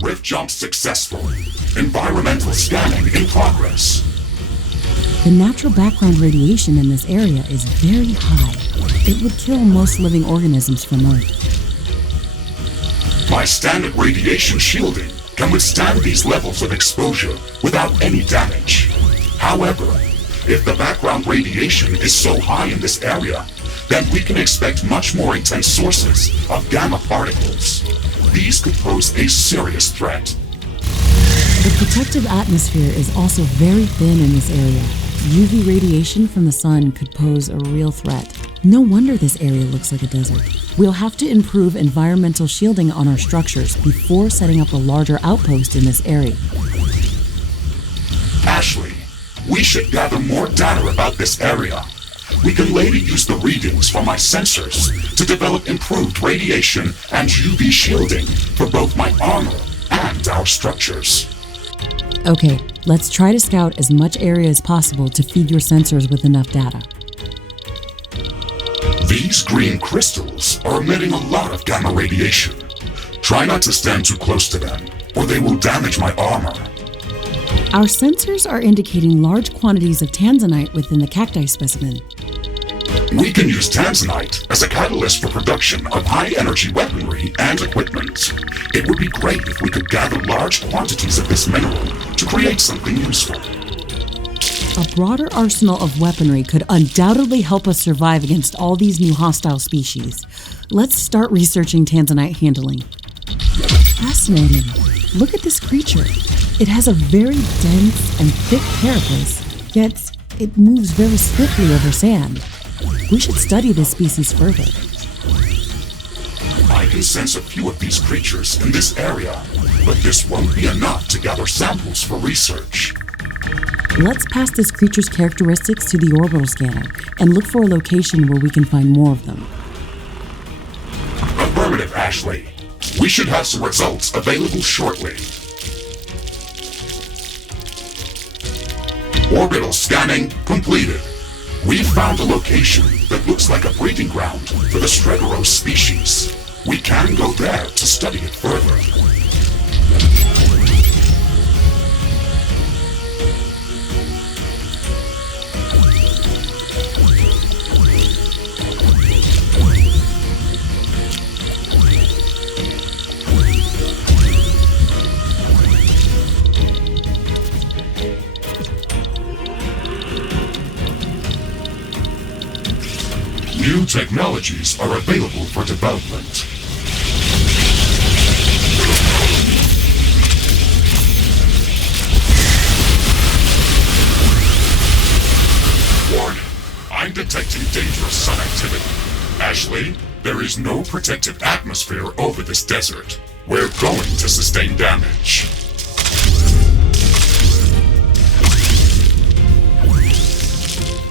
Rift jump successful. Environmental scanning in progress. The natural background radiation in this area is very high. It would kill most living organisms from Earth. My standard radiation shielding can withstand these levels of exposure without any damage. However, if the background radiation is so high in this area, then we can expect much more intense sources of gamma particles. These could pose a serious threat. The protective atmosphere is also very thin in this area. UV radiation from the sun could pose a real threat. No wonder this area looks like a desert. We'll have to improve environmental shielding on our structures before setting up a larger outpost in this area. Ashley, we should gather more data about this area. We can later use the readings from my sensors to develop improved radiation and UV shielding for both my armor and our structures. Okay, let's try to scout as much area as possible to feed your sensors with enough data. These green crystals are emitting a lot of gamma radiation. Try not to stand too close to them, or they will damage my armor. Our sensors are indicating large quantities of tanzanite within the cacti specimen. We can use tanzanite as a catalyst for production of high-energy weaponry and equipment. It would be great if we could gather large quantities of this mineral to create something useful. A broader arsenal of weaponry could undoubtedly help us survive against all these new hostile species. Let's start researching tanzanite handling. Fascinating. Look at this creature. It has a very dense and thick carapace, yet it moves very swiftly over sand. We should study this species further. I can sense a few of these creatures in this area, but this won't be enough to gather samples for research. Let's pass this creature's characteristics to the orbital scanner and look for a location where we can find more of them. Affirmative, Ashley. We should have some results available shortly. Orbital scanning completed. We found a location that looks like a breeding ground for the Stregoros species. We can go there to study it further. New technologies are available for development. Warning, I'm detecting dangerous sun activity. Ashley, there is no protective atmosphere over this desert. We're going to sustain damage.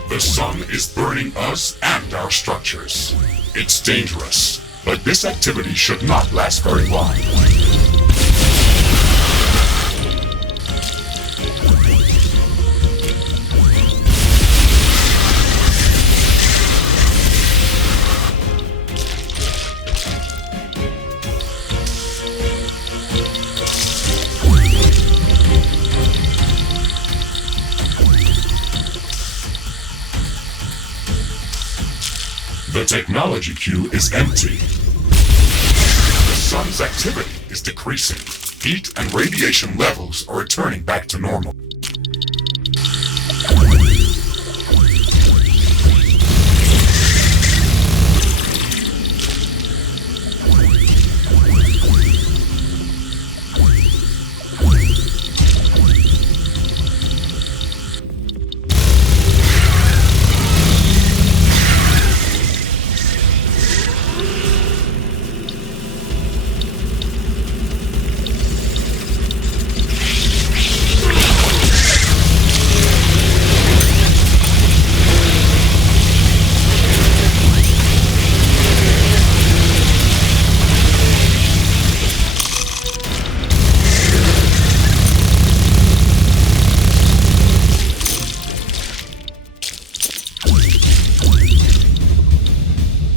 The sun is burning us and our structures. It's dangerous, but this activity should not last very long. The technology queue is empty. The sun's activity is decreasing. Heat and radiation levels are returning back to normal.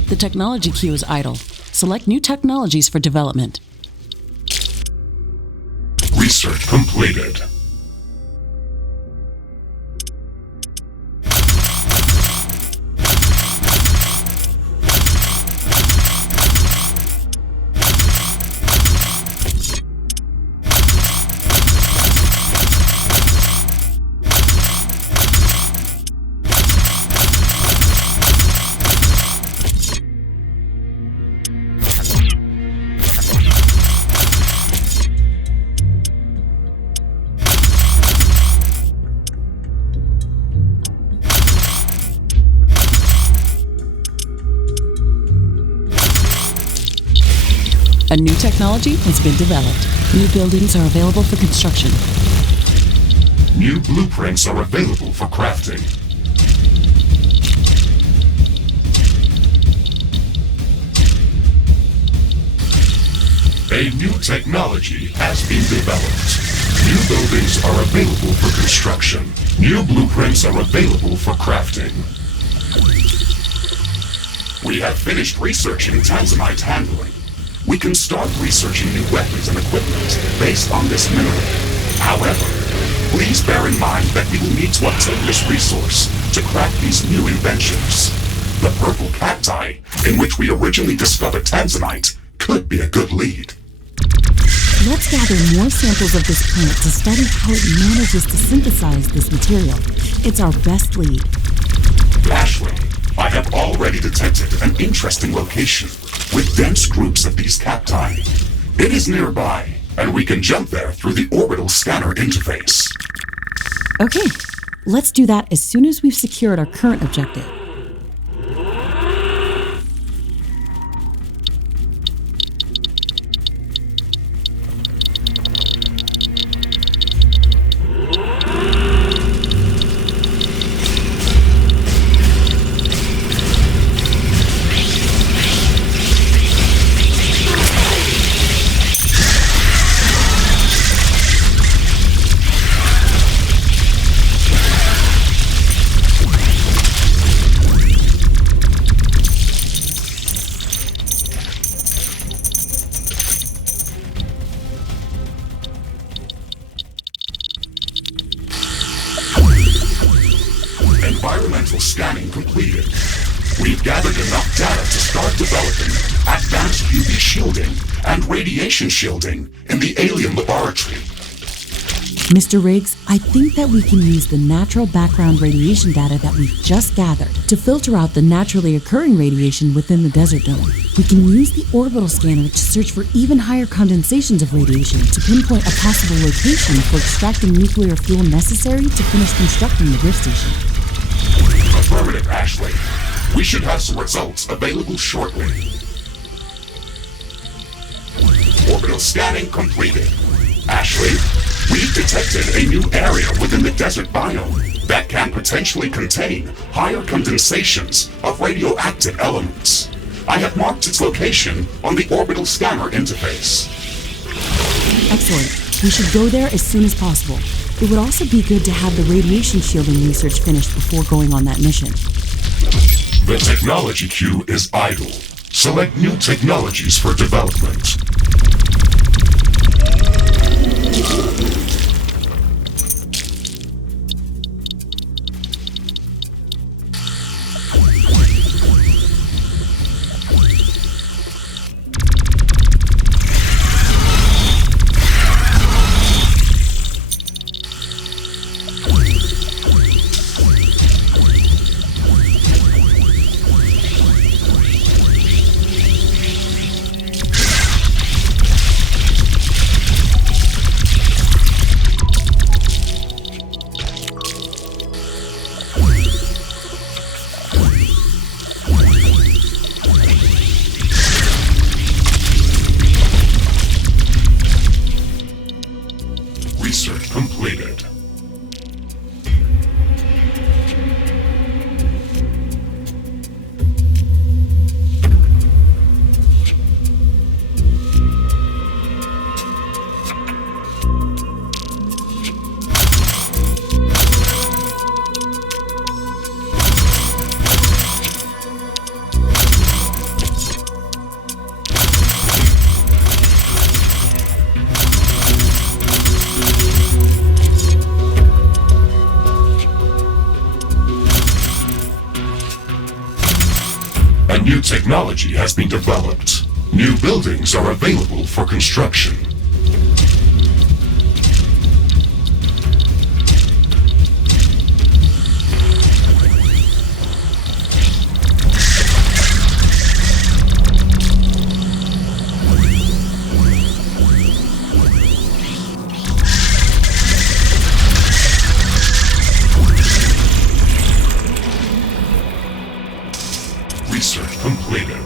The technology queue is idle. Select new technologies for development. Research completed. A new technology has been developed. New buildings are available for construction. New blueprints are available for crafting. A new technology has been developed. New buildings are available for construction. New blueprints are available for crafting. We have finished researching tanzanite handling. We can start researching new weapons and equipment based on this mineral. However, please bear in mind that we will need to obtain this resource to craft these new inventions. The purple cacti, in which we originally discovered tanzanite, could be a good lead. Let's gather more samples of this plant to study how it manages to synthesize this material. It's our best lead. Ashley, I have already detected an interesting location with dense groups of these cacti. It is nearby, and we can jump there through the orbital scanner interface. Okay, let's do that as soon as we've secured our current objective. Environmental scanning completed. We've gathered enough data to start developing advanced UV shielding and radiation shielding in the alien laboratory. Mr. Riggs, I think that we can use the natural background radiation data that we've just gathered to filter out the naturally occurring radiation within the desert dome. We can use the orbital scanner to search for even higher condensations of radiation to pinpoint a possible location for extracting nuclear fuel necessary to finish constructing the Rift Station. Affirmative, Ashley. We should have some results available shortly. Orbital scanning completed. Ashley, we've detected a new area within the desert biome that can potentially contain higher condensations of radioactive elements. I have marked its location on the orbital scanner interface. Excellent. We should go there as soon as possible. It would also be good to have the radiation shielding research finished before going on that mission. The technology queue is idle. Select new technologies for development. Research completed. A new technology has been developed. New buildings are available for construction. Research completed.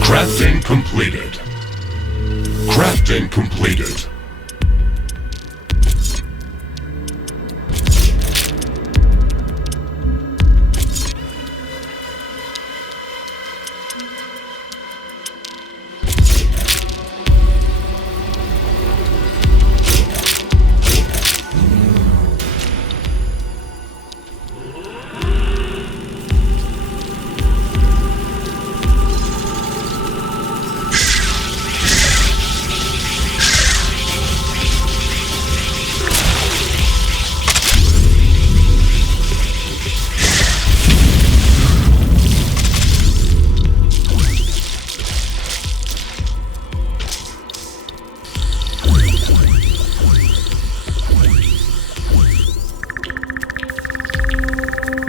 Crafting completed. Crafting completed.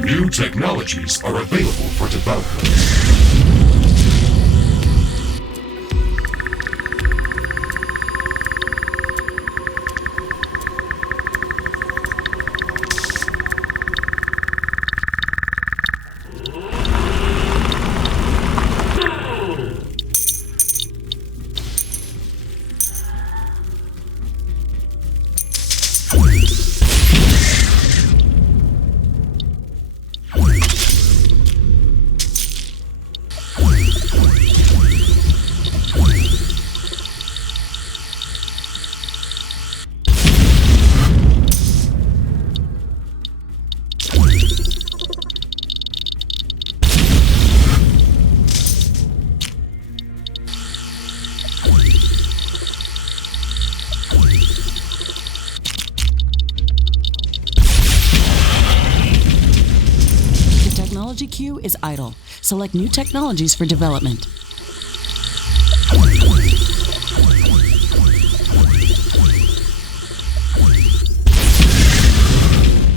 New technologies are available for development. Technology queue is idle. Select new technologies for development.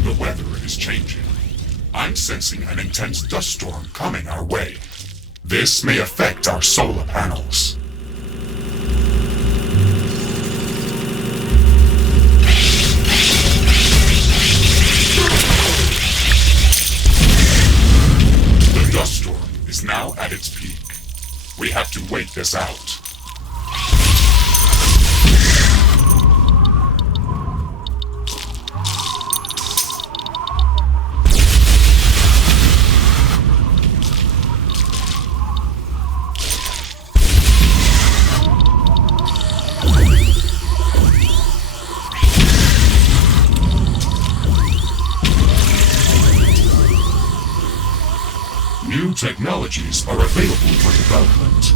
The weather is changing. I'm sensing an intense dust storm coming our way. This may affect our solar panels. Now at its peak. We have to wait this out. New technologies are available for development.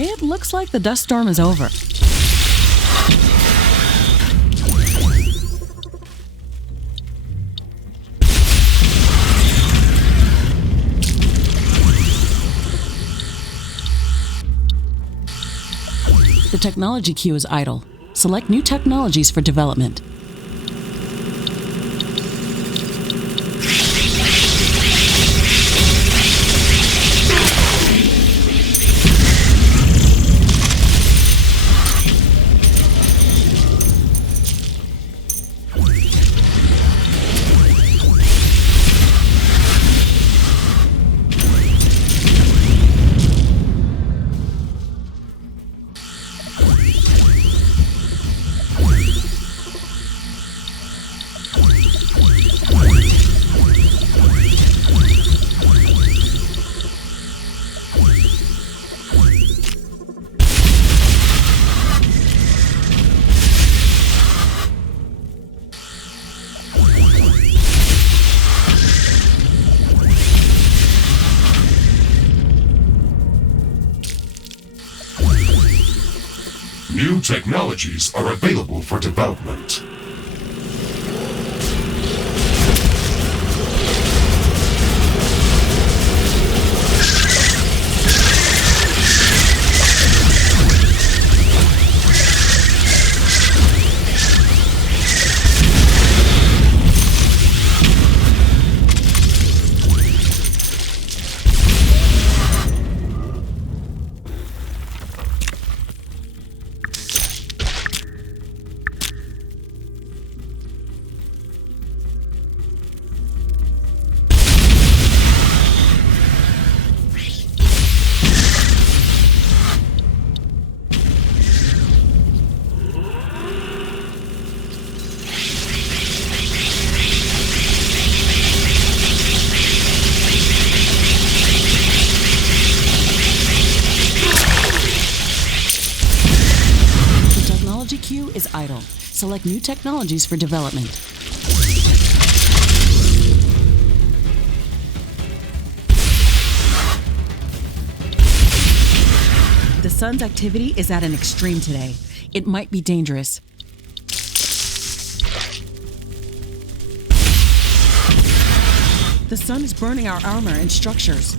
It looks like the dust storm is over. The technology queue is idle. Select new technologies for development. New technologies are available for development. Queue is idle. Select new technologies for development. The sun's activity is at an extreme today. It might be dangerous. The sun is burning our armor and structures.